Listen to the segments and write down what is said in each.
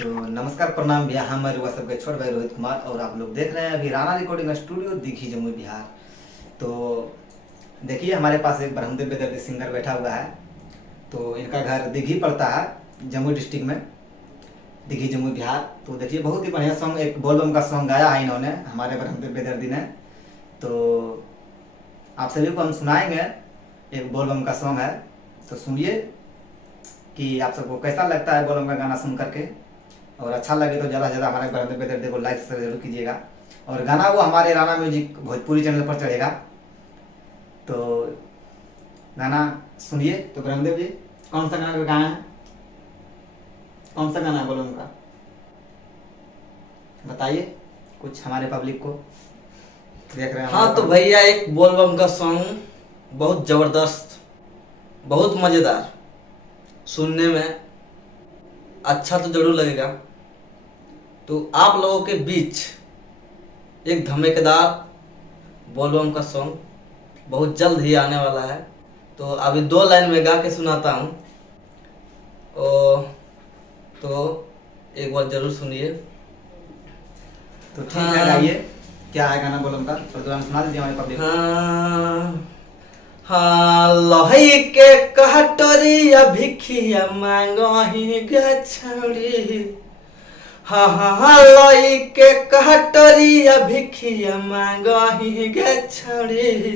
तो नमस्कार प्रणाम भैया, हम हमारे सबके छोट भाई रोहित कुमार और आप लोग देख रहे हैं अभी राणा रिकॉर्डिंग स्टूडियो दिघी जमुई बिहार। तो देखिए हमारे पास एक ब्रह्मदेव बेदर्दी सिंगर बैठा हुआ है। तो इनका घर दिघी पड़ता है, जमुई डिस्ट्रिक्ट में, दिघी जमुई बिहार। तो देखिए बहुत ही बढ़िया सॉन्ग, एक बोलबम का सॉन्ग गाया है इन्होंने, हमारे ब्रह्मदेव बेदर्दी ने। तो आप सभी को हम सुनाएंगे, एक बोलबम का सॉन्ग है। तो सुनिए कि आप सबको कैसा लगता है बोलबम का गाना सुन करके, और अच्छा लगे तो ज़्यादा से ज़्यादा हमारे ब्रह्मदेव बेदर्दी को लाइक जरूर कीजिएगा। और गाना वो हमारे राणा म्यूजिक भोजपुरी चैनल पर चढ़ेगा। तो गाना सुनिए। तो ब्रह्मदेव जी कौन सा गाना गाया है, कौन सा गाना है बोलो उनका, बताइए कुछ हमारे पब्लिक को देख रहे हैं। हाँ तो भैया एक बोलबम का सॉन्ग बहुत जबरदस्त, बहुत मजेदार, सुनने में अच्छा तो जरूर लगेगा। तो आप लोगों के बीच एक धमाकेदार बोलबम का सॉन्ग बहुत जल्द ही आने वाला है। तो अभी 2 लाइन में गा के सुनाता हूँ, तो एक बार जरूर सुनिए। तो ठीक है, गाइए। क्या है गाना बोलबम का, तो तुरंत सुना दीजिए हमारे पब्लिक को। हाँ लही के कहटोरिया भिखिया मांगही गछड़ी। हाँ लही के कहटोरिया भिखिया मांगही गछड़ी।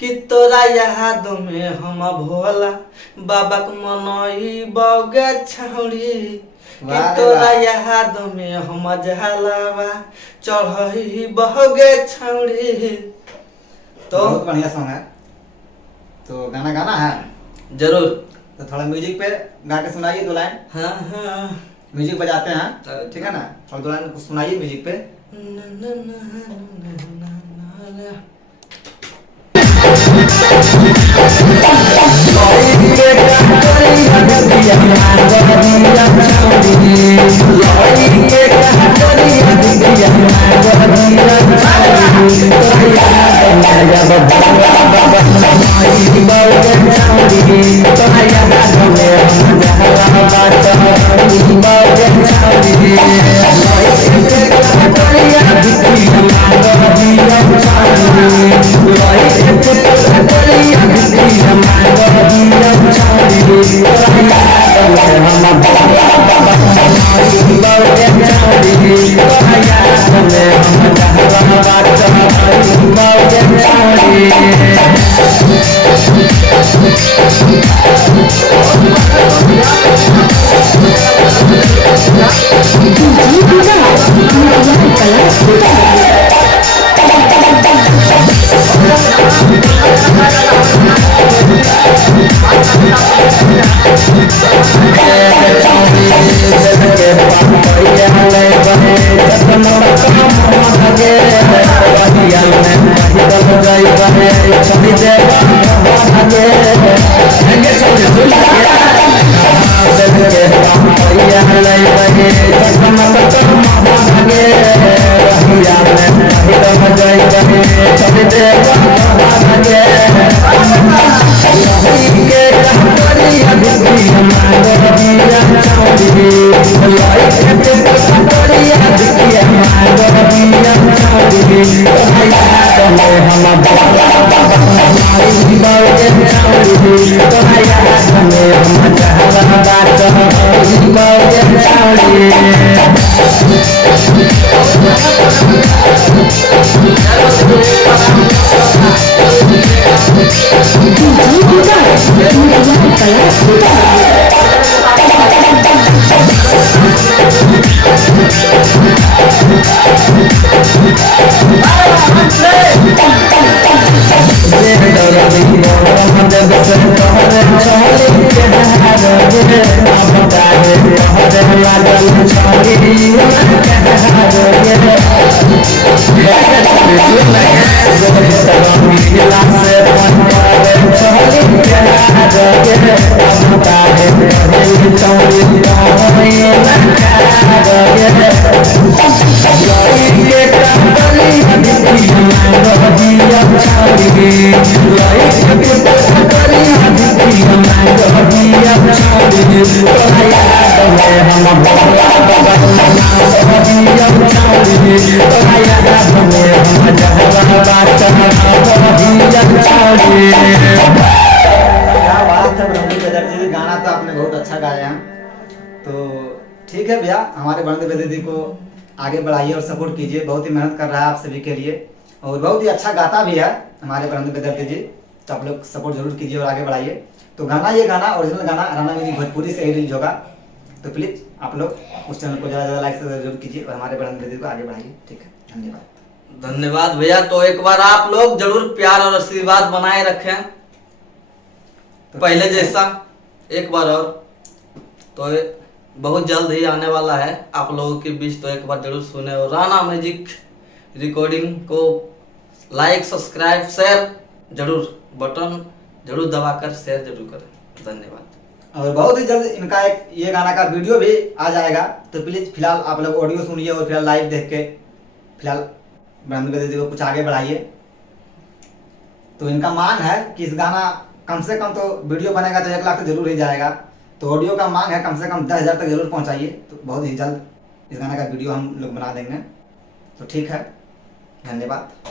कि तोरा याद में हम भोला बाबा के मनई बगछड़ी। कि तोरा याद में हम जहलावा चढ़ही बहगे छौड़ी। तो बहुत बढ़िया सॉन्ग है। तो गाना गाना है जरूर। तो थोड़ा म्यूजिक पे गा के सुनाइए 2 लाइन। हाँ म्यूजिक बजाते हैं, ठीक है ना, थोड़ा 2 लाइन सुनाइए म्यूजिक पे। हम ठीक है भैया, हमारे ब्रह्मदेव दीदी को आगे बढ़ाइए और सपोर्ट कीजिए, बहुत ही मेहनत कर रहा है आप सभी के लिए और बहुत ही अच्छा गाता भी है हमारे ब्रह्मदेव दीदी। तो आप लोग सपोर्ट जरूर कीजिए और आगे बढ़ाइए। तो ये गाना ओरिजिनल गाना राणा म्यूजिक भोजपुरी से ही रिलीज होगा, तो प्लीज आप लोग उस चैनल को ज़्यादा लाइक से जरूर कीजिए और हमारे ब्रह्मदेव दीदी को आगे बढ़ाइए। ठीक है, धन्यवाद। धन्यवाद भैया। तो एक बार आप लोग जरूर प्यार और आशीर्वाद बनाए रखें, तो पहले जैसा एक बार और। तो बहुत जल्द ही आने वाला है आप लोगों के बीच, तो एक बार जरूर सुने और राणा म्यूजिक रिकॉर्डिंग को लाइक सब्सक्राइब शेयर जरूर बटन जरूर दबाकर शेयर जरूर करें। धन्यवाद। और बहुत ही जल्द इनका एक ये गाना का वीडियो भी आ जाएगा, तो प्लीज फिलहाल आप लोग ऑडियो सुनिए और फिलहाल लाइव देख के फिलहाल ब्रह्मदेव दीदी को कुछ आगे बढ़ाइए। तो इनका मांग है कि इस गाना कम से कम तो वीडियो बनेगा तो 1 लाख तो जरूर ही जाएगा, तो ऑडियो का मांग है कम से कम 10,000 तक जरूर पहुंचाइए। तो बहुत ही जल्द इस गाने का वीडियो हम लोग बना देंगे। तो ठीक है, धन्यवाद।